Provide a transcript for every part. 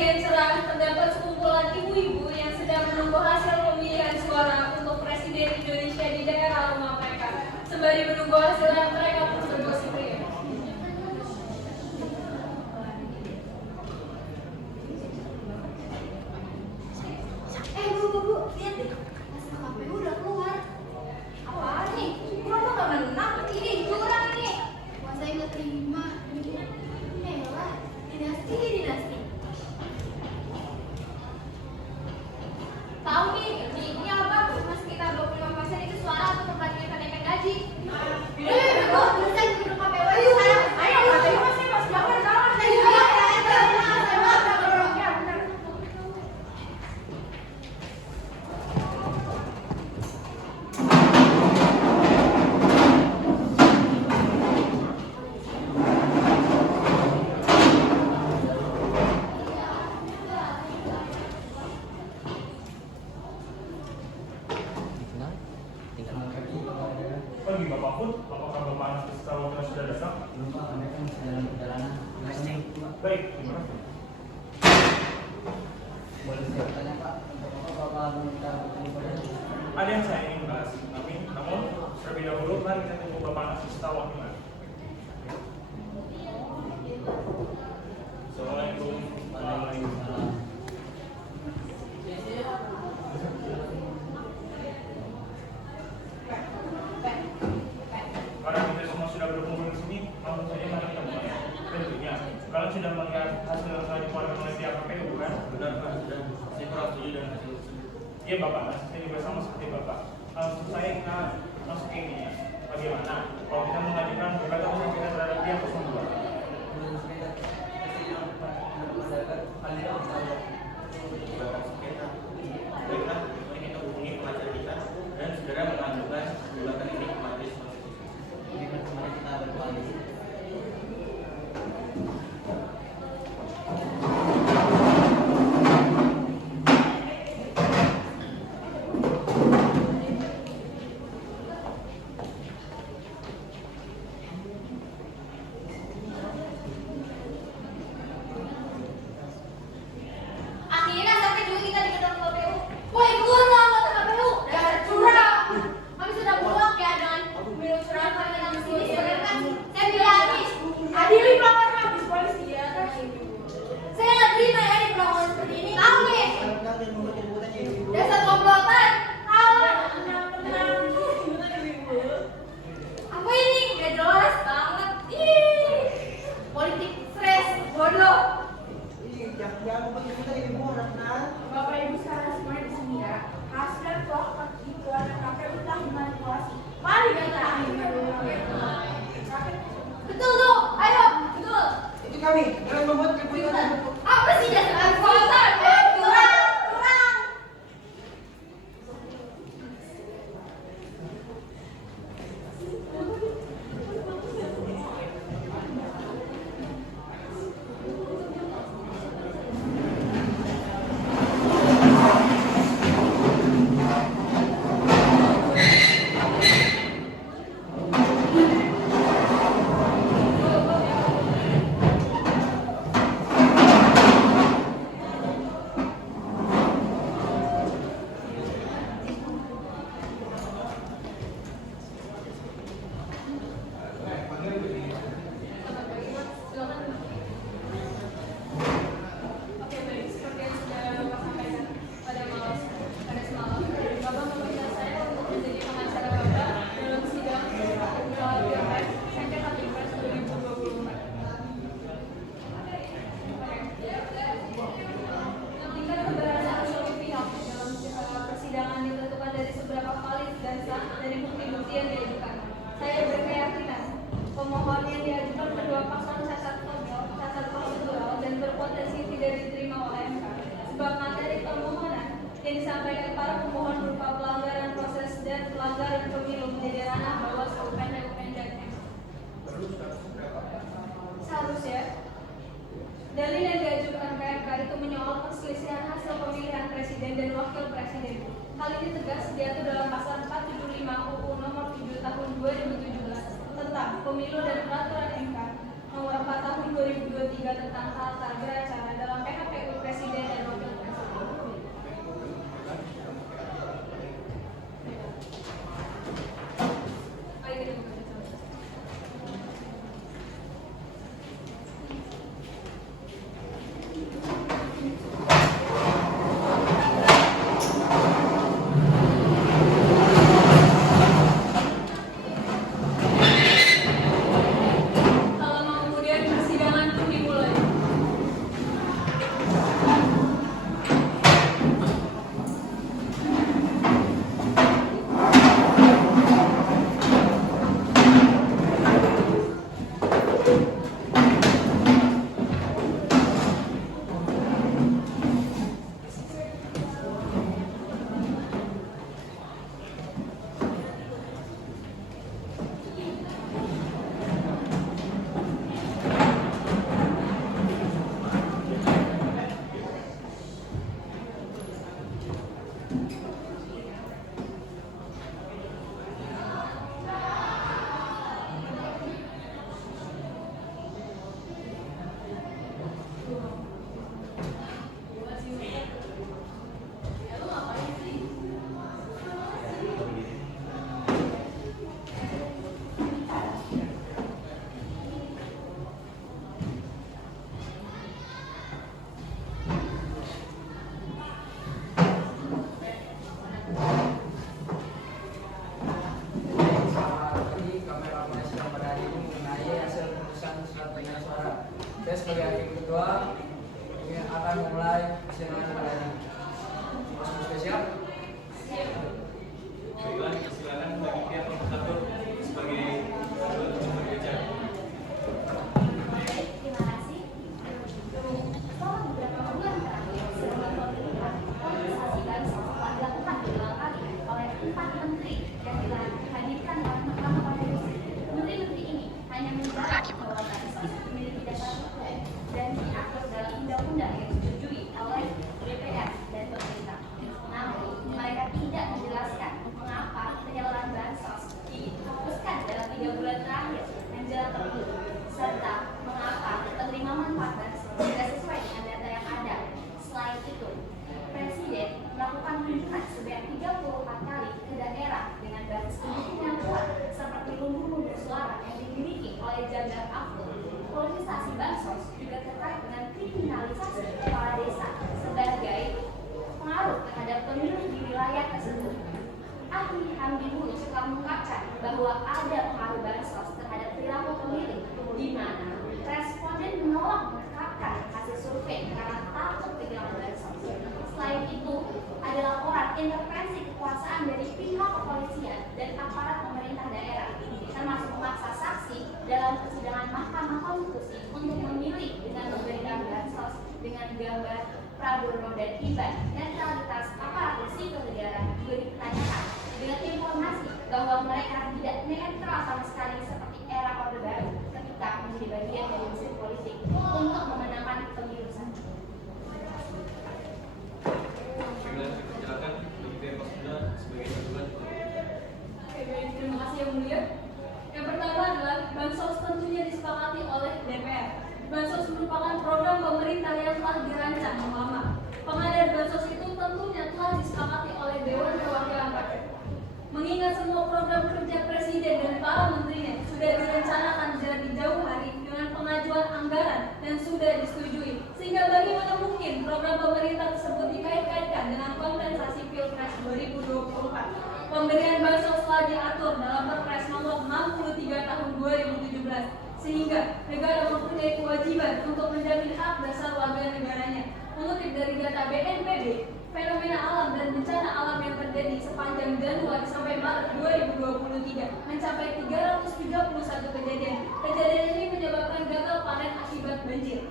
bagian cerah terdapat sekumpulan ibu-ibu yang sedang menunggu hasil pemilihan suara untuk Presiden Indonesia di daerah rumah mereka. Sembari menunggu hasilnya, mereka pun bergosip ria. Bu, lihat deh, hasil KPU udah keluar. Apaan nih? Kurang tuh gak menang. Ini curang ini. Wah, saya nggak terima. Elah, dinasti. Tahu nih, ini apa? Cuma sekitar 25% itu suara untuk pembagian kenaikan gaji. Saya duduk KPU aja sekarang. Ayo, KPU masih bangun, jangan. Pagi Bapak Pun, apakah Bapak anak peserta sudah datang? Belum Pak, kami kan sedang perjalanan. Baik, terima kasih. Boleh saya bertanya Pak, untuk apa Bapak meminta bukti pada? Ada yang saya ingin bahas, namun terlebih dahulu mari kita tunggu Bapak anak peserta wakilan. Assalamualaikum. Waalaikumsalam. Karena kita semua sudah berkumpul di sini, langsung saja mari kita mulai. Tentunya, kalian sudah melihat hasil yang telah dikeluarkan oleh pihak KPU, bukan? Benar Pak, sudah. Saya kurang setuju dengan hasil tersebut. Iya Bapak, saya juga sama seperti Bapak. Langsung saya kita masuk ke ini ya. Bagaimana kalau kita mengajukan gugatan usaha kita terhadap pihak 02? Gugatan sengketa. Baiklah, mari kita hubungi pengacara kita dan segera mengajukan gugatan ini ke Majelis Konstitusi. Ini kan kemarin kita berkoalisi. Akhirnya sampai juga kita di gedung KPU. Woi, keluar lo anggota KPU. Dasar curang. Kami sudah muak ya dengan pemilu curang kami datang ke sini. Sebenarnya kan saya pilih habis. Adili pelaporan habis polisi ya. Saya nggak terima ya di perlawanan seperti ini. Tahu nih. Dasar komplotan. Tahu. Apa ini? Gak jelas banget. Ih. Politik stres, bodoh. Bapak Ibu sekarang semuanya di sini ya. Hasil dikeluarkan KPU telah dimanipulasi. Mari kita Betul tuh. Ayo, betul. Itu kami, kalian membuat keributan. Apa sih dasar komplotan? Curang. Oke baik, seperti yang sudah Bapak sampaikan pada semalam, Bapak meminta saya untuk menjadi pengacara Bapak dalam sidang melawan Pilpres sengketa Pilpres 2024. Tingkat keberatan seluruh pihak dalam persidangan ditentukan dari seberapa valid dan sah dari bukti-bukti yang diajukan. Saya berkeyakinan pemohon yang diajukan kedua paslon cacat prosedural dan berpotensi tidak diterima oleh MK. Sebab materi permohonan yang disampaikan para pemohon berupa pelanggaran proses dan pelanggaran pemilu menjadi ranah Bawaslu, PN dan MK. Seharusnya dalil yang diajukan ke MK itu menyoal perselisihan hasil pemilihan presiden dan wakil presiden. Hal ini tegas diatur dalam pasal 475 UU Nomor 7 Tahun 2017 tentang Pemilu dan Peraturan MK Nomor 4 Tahun 2023 tentang tata beracara dalam PKPU Presiden akan memulai persidangan pada hari ini. Sudah siap? Baiklah, silakan bagi pihak provokator sebagai anggota berbicara. Terima kasih. Selama beberapa bulan terakhir, sebelum pemilihan, organisasi bansos telah dilakukan berulang kali oleh 4 menteri yang dihadirkan oleh Mahkamah Konstitusi. Menteri-menteri ini hanya menjawab bahwa bansos memiliki dasar hukum dan diatur dalam undang-undang yang disetujui oleh DPR dan pemerintah. Namun, mereka tidak menjelaskan mengapa penyaluran bansos dihapuskan dalam 3 bulan terakhir menjelang pemilu, serta mengapa penerima manfaat bansos tidak sesuai dengan data yang ada. Selain itu, Presiden melakukan kunjungan sebanyak 34 kali ke daerah dengan basis pendukung yang kuat seperti lumbung-lumbung suara yang dimiliki oleh Janggar Afur. Politisasi bansos juga terkait dengan kriminalisasi kepala desa sebagai pengaruh terhadap pemilu di wilayah tersebut. Ahli Hamdi Muluk telah mengungkapkan bahwa ada pengaruh bansos terhadap perilaku pemilih, di mana responden menolak mengungkapkan hasil survei karena takut kehilangan bansos. Selain itu, ada laporan intervensi kekuasaan dari pihak kepolisian dan aparat pemerintah daerah, termasuk memaksa saksi dalam persidangan Mahkamah Konstitusi untuk memilih dengan memberikan bansos dengan gambar Prabowo dan Gibran. Netralitas aparatur sipil negara juga dipertanyakan dengan informasi bahwa mereka tidak netral sama sekali seperti era Orde Baru ketika menjadi bagian dari mesin politik untuk memenangkan pemilu saja. Baiklah, silakan bagi pihak Pasunda sebagai ajudan. Oke, baik. Terima kasih yang mulia. Yang pertama adalah bansos tentunya disepakati oleh DPR. Bansos merupakan program pemerintah yang telah dirancang lama. Pengadaan bansos itu tentunya telah disepakati oleh Dewan Perwakilan Rakyat. Mengingat semua program kerja Presiden dan para menterinya sudah direncanakan dari jauh hari dengan pengajuan anggaran dan sudah disetujui, sehingga bagaimana mungkin program pemerintah tersebut dikait-kaitkan dengan kompensasi Pilpres 2024. Pemberian bansos telah diatur dalam Perpres nomor 63 tahun 2017, sehingga negara mempunyai kewajiban untuk menjamin hak dasar warga negaranya. Mengutip dari data BNPB, fenomena alam dan bencana alam yang terjadi sepanjang Januari sampai Maret 2023 mencapai 331 kejadian. Kejadian ini menyebabkan gagal panen akibat banjir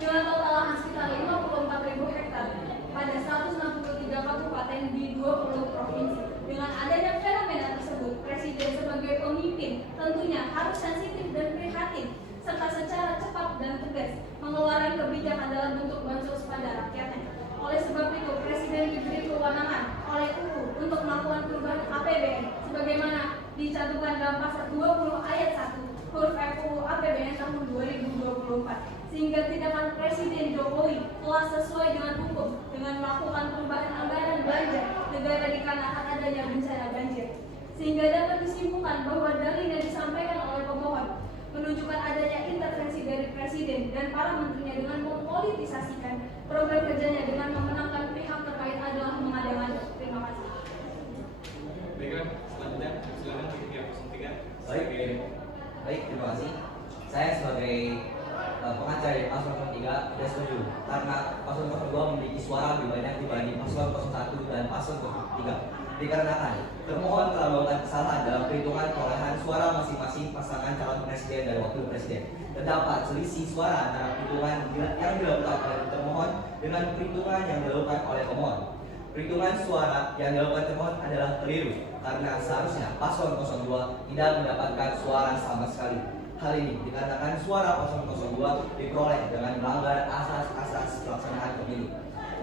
dengan total lahan sekitar 54.000 hektar pada 163 kabupaten di 20 provinsi. Dengan adanya fenomena tersebut, Presiden sebagai pemimpin tentunya harus sensitif dan prihatin serta secara cepat dan tegas mengeluarkan kebijakan dalam bentuk bansos pada rakyatnya. Oleh sebab itu, Presiden diberi kewenangan oleh UU untuk melakukan perubahan APBN sebagaimana dicantumkan dalam pasal 20 ayat 1 huruf F UU APBN tahun 2024, sehingga tindakan Presiden Jokowi telah sesuai dengan hukum dengan melakukan perubahan anggaran belanja negara dikarenakan adanya bencana banjir, sehingga dapat disimpulkan bahwa dalil yang disampaikan oleh pemohon menunjukkan adanya intervensi dari Presiden dan para menterinya dengan mempolitisasikan program kerjanya dengan memenangkan pihak terkait adalah mengada-ngada. Terima kasih. Baiklah, selanjutnya silakan bagi pihak 03. Baik, terima kasih. Saya sebagai pengacara dari paslon 03 tidak setuju karena paslon 02 memiliki suara lebih banyak dibanding paslon 01 dan paslon 03. Dikarenakan termohon telah melakukan kesalahan dalam perhitungan perolehan suara masing-masing pasangan calon presiden dan wakil presiden. Terdapat selisih suara antara perhitungan yang dilakukan oleh termohon dengan perhitungan yang dilakukan oleh pemohon. Perhitungan suara yang dilakukan termohon adalah keliru karena seharusnya paslon 02 tidak mendapatkan suara sama sekali. Hal ini dikarenakan suara paslon 02 diperoleh dengan melanggar asas-asas pelaksanaan pemilu.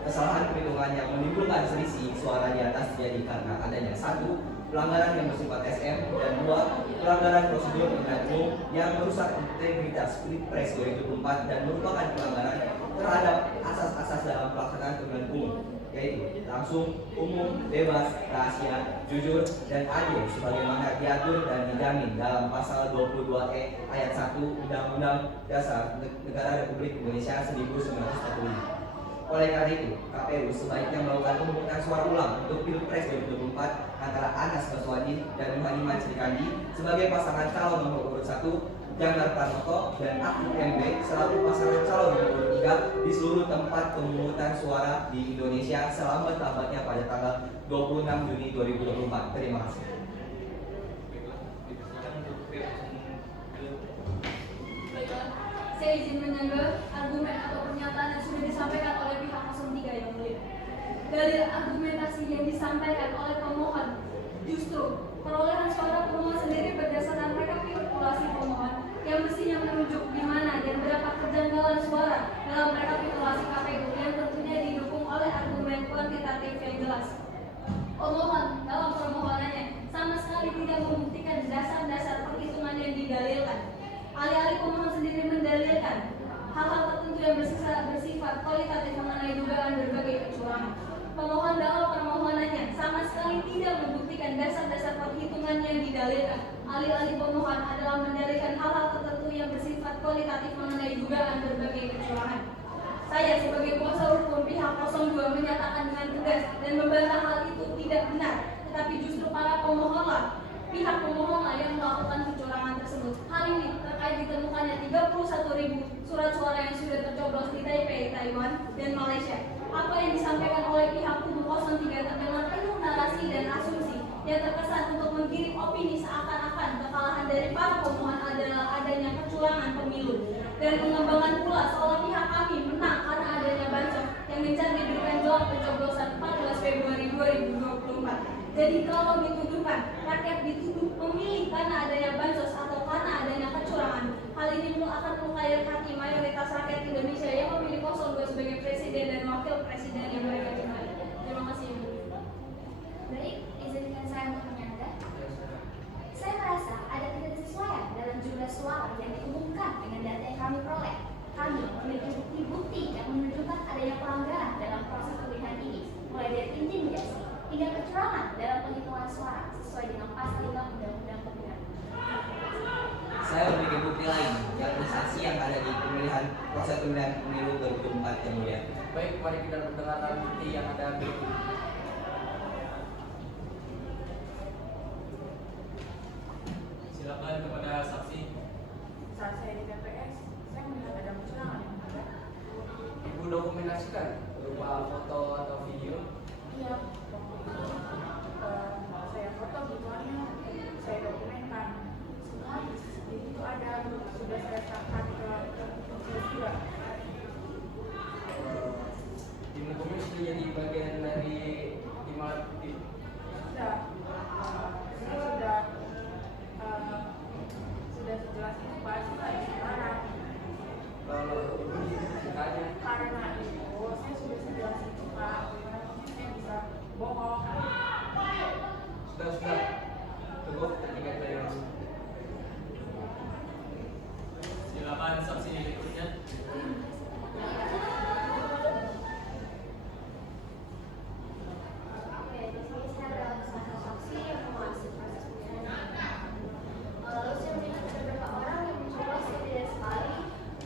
Kesalahan perhitungan yang menimbulkan selisih suara di atas terjadi karena adanya 1. Pelanggaran yang bersifat SM, dan 2. Pelanggaran prosedur pemilihan umum yang merusak integritas Pilpres 2024 dan merupakan pelanggaran terhadap asas-asas dalam pelaksanaan pemilihan umum, yaitu langsung, umum, bebas, rahasia, jujur, dan adil sebagaimana diatur dan dijamin dalam pasal 22E ayat 1 Undang-Undang Dasar Negara Republik Indonesia 1945. Oleh karena itu, KPU sebaiknya melakukan pemungutan suara ulang untuk Pilpres 2024 antara Anas Baswani dan Muhammad Srikandi sebagai pasangan calon nomor urut 1 Janggar Pranoto, dan Akun MB selaku pasangan calon nomor 3 di seluruh tempat pemungutan suara di Indonesia selamat-lambatnya pada tanggal 26 Juni 2024. Terima kasih. Saya izin menyanggah argumen atau pernyataan yang sudah disampaikan oleh pihak 03 yang mulia. Dari argumentasi yang disampaikan oleh pemohon, justru perolehan suara pemohon sendiri berdasarkan rekapitulasi pemohon yang mestinya menunjuk di mana dan berapa kejanggalan suara dalam rekapitulasi KPU yang tentunya didukung oleh argumen kuantitatif yang jelas. Pemohon dalam permohonannya sama sekali tidak membuktikan dasar-dasar perhitungan yang didalilkan. Alih-alih pemohon sendiri mendalilkan hal-hal tertentu yang bersifat kualitatif mengenai dugaan berbagai kecurangan. Pemohon dalam permohonannya sama sekali tidak membuktikan dasar-dasar perhitungan yang didalilkan. Alih-alih pemohon adalah mendalilkan hal-hal tertentu yang bersifat kualitatif mengenai dugaan berbagai kecurangan. Saya sebagai kuasa hukum pihak 02 menyatakan dengan tegas dan membantah hal itu tidak benar, tetapi justru para pemohonlah, pihak pemohonlah yang melakukan kecurangan tersebut. Hal ini terkait ditemukannya 31.000 surat suara yang sudah tercoblos di Taipei, Taiwan, dan Malaysia. Apa yang disampaikan oleh pihak kubu 03 terdengar penuh narasi dan asumsi yang terkesan untuk menggiring opini seakan-akan kekalahan dari para pemohon adalah adanya kecurangan pemilu, dan mengembangkan pula seolah pihak kami menang karena adanya bansos yang mencari berikan jawab pencoblosan 14 Februari 2024. Jadi kalau dituduhkan rakyat dituduh memilih karena adanya bansos atau karena adanya kecurangan, hal ini akan melukai hati mayoritas rakyat Indonesia yang memilih 02 sebagai presiden dan wakil presiden yang mereka cintai. Terima kasih. Baik, izinkan saya untuk menyanggah. Saya merasa ada ketidaksesuaian dalam jumlah suara yang diumumkan dengan data yang kami peroleh. Kami memiliki bukti-bukti yang menunjukkan adanya pelanggaran dalam proses pemilihan ini, mulai dari intimidasi hingga kecurangan dalam penghitungan suara sesuai dengan pasal 5 Undang-Undang Pemilihan. Saya memiliki bukti lain, yakni saksi yang ada di proses pemilihan pemilu 2024 yang mulia. Baik, mari kita mendengarkan bukti yang ada berikut. Silakan kepada saksi. Saat saya di TPS, saya melihat ada kecurangan yang ada. Ibu dokumentasikan berupa foto atau video. Iya, saya foto visualnya, saya dokumenkan. Semua di situ ada, sudah saya serahkan ke juga. Tim hukumnya sudah jadi bagian dari tim alat bukti. Sudah, ini sudah sejelas itu pasti saya sekarang. Kalau ibu ditanya, Karena itu saya sudah sejelas itu Pak, gimana saya bisa bohong. sudah cukup ketika dari Silakan saksi berikutnya. Oke, di sini saya ada satu saksi yang mengawasi proses pemilihan ini. Lalu saya melihat ada beberapa orang yang mencoblos tidak sekali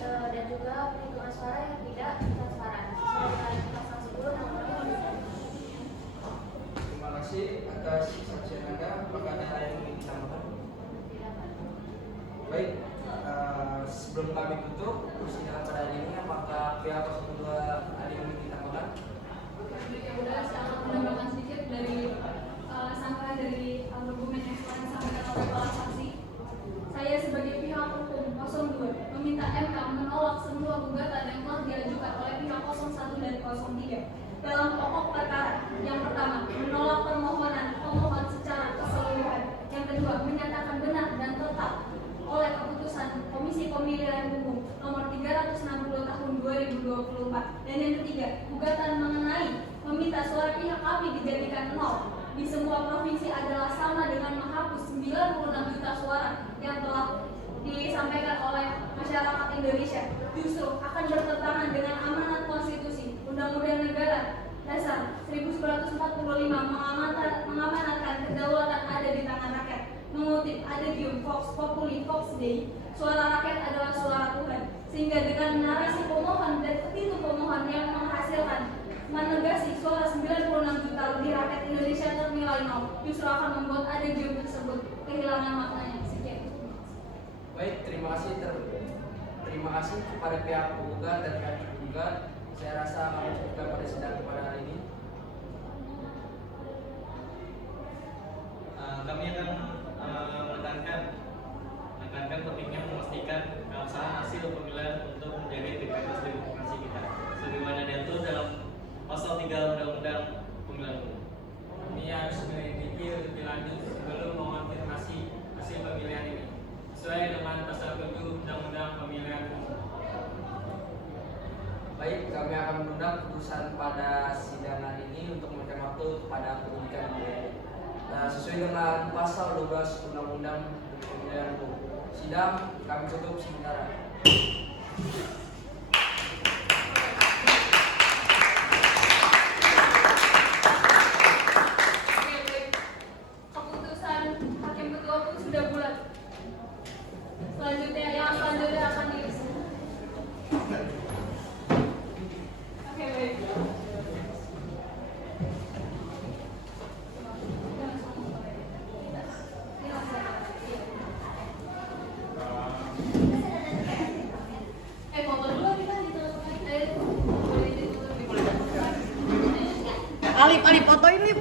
dan juga perhitungan suara yang tidak transparan sesuai dengan pasal 10 Undang-Undang Pemilihan. Terima kasih atas kesaksian Anda. Apakah ada yang ingin ditambahkan? Baik, sebelum kami tutup persidangan pada hari ini, apakah pihak 02 ada yang ingin ditambahkan? Ya udah, saya akan menambahkan sedikit dari sangkaan dari argumen yang telah disampaikan oleh para saksi. Saya sebagai pihak hukum 02 meminta MK menolak semua gugatan yang telah diajukan oleh pihak 01 dan 03 dalam pokok perkara. Yang pertama, menolak permohonan pemohon secara keseluruhan. Yang kedua, menyatakan benar dan tetap oleh keputusan Komisi Pemilihan Umum nomor 360 tahun 2024. Dan yang ketiga, gugatan mengenai meminta suara pihak kami dijadikan nol di semua provinsi adalah sama dengan menghapus 96 juta suara yang telah disampaikan oleh masyarakat Indonesia. Justru akan bertentangan dengan amanat konstitusi Undang-Undang Negara Dasar 1945 mengamanatkan kedaulatan ada di tangan rakyat. Mengutip Adagium Vox Populi Vox Dei, suara rakyat adalah suara Tuhan. Sehingga dengan narasi pemohon dan petitu pemohon yang menghasilkan menegasi suara 96 juta lebih rakyat Indonesia ternilai nol, justru akan membuat Adagium tersebut kehilangan maknanya. Sekian. Baik, terima kasih kepada pihak penggugat dan pihak tergugat. Saya rasa kami cukupkan pada sidang pada hari ini. Kami akan menekankan pentingnya memastikan keabsahan hasil pemilihan untuk menjaga integritas demokrasi kita, sebagaimana diatur dalam pasal 3 Undang-Undang Pemilihan Umum. Kami harus berpikir lebih lanjut sebelum mengonfirmasi hasil pemilihan ini sesuai dengan pasal 7 Undang-Undang Pemilihan Umum. Baik, kami akan menunda keputusan pada sidang hari ini untuk memberikan waktu kepada penyidikan pemilihan. Nah, sesuai dengan pasal 12 Undang-Undang Pemilihan Umum. Sidang kami tutup sementara. Oke, baik. Keputusan hakim ketua pun sudah bulat. Selanjutnya akan diusul. Oke, baik. Foto dulu kita di boleh ditutup. Alip fotoin Lip.